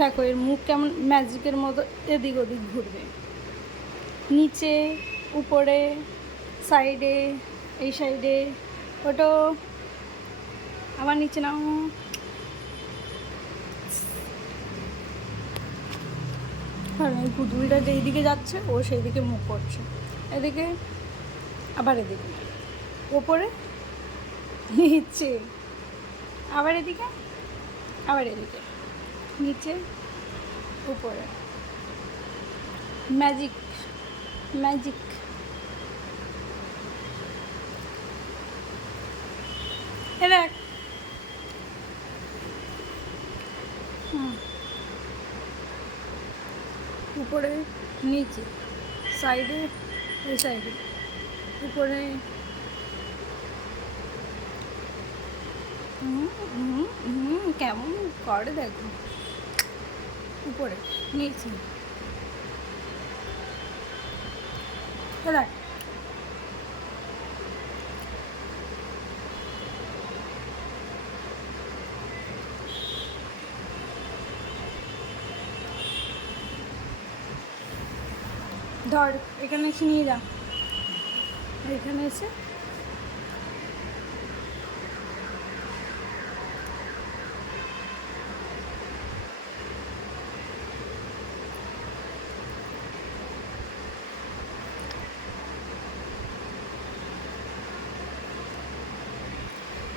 দেখো, এর মুখ কেমন ম্যাজিকের মতো এদিক ওদিক ঘুরবে। নিচে, উপরে, সাইডে, এই সাইডে, ওটো, আবার নিচে নাও। কারণ এই পুতুলটা যেই দিকে যাচ্ছে, ও সেই দিকে মুখ করছে। এদিকে, আবার এদিকে। ওপরে, নিচে, আবার এদিকে আবার এদিকে। নিচে উপরে। ম্যাজিক ম্যাজিক দেখ। উপরে নিচে সাইডে এই সাইডে। উপরে। কেমন করে দেখো। উপরে নিয়েছি ধর এখানে এসে নিয়ে যা। এখানে এসে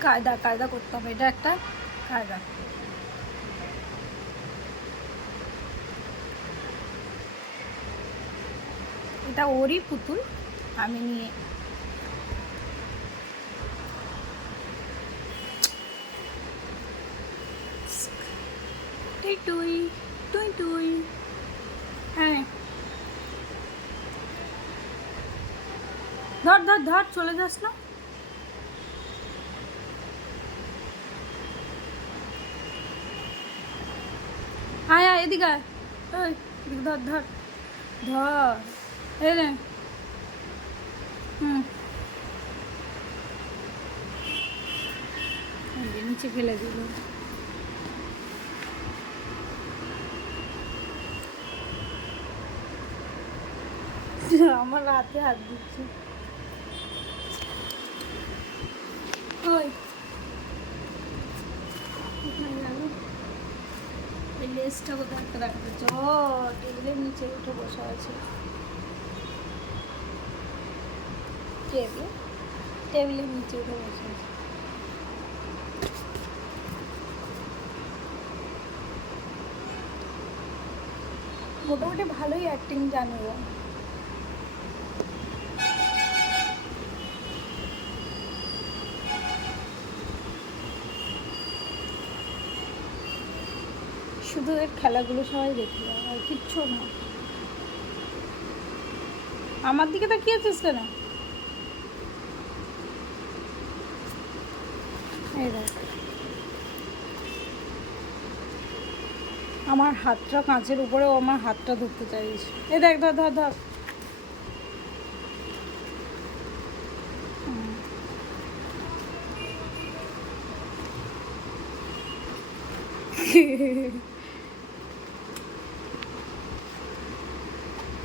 কায়দা কায়দা করতে হবে। এটা একটা কায়দা। এটা ওরই পুতুল, আমি নিয়ে হ্যাঁ। ধর ধর ধর, চলে যাস না? আয়, এদিকে আয়। ওই ধর ধর ধর। এই রে হুম। নিচে ফেলে দিল। আমার রাতে হাত দিচ্ছে। ওই। এই লেসটা কোথায় একটা দেখা যাচ্ছে। টেবিলের নিচে উঠে বসে আছে। টেবিল? টেবিলের নিচে উঠে বসে আছে। মোটামুটি ভালোই অ্যাক্টিং জানে শুধু এর খেলাগুলো সবাই দেখি আর কিচ্ছু না। আমার দিকে তাকিয়েছিস কেন? এই দেখ। আমার হাতটা কাঁচের উপরে আমার হাতটা ধরতে চাইছে। এই দেখ, ধর ধর ধর। হুম।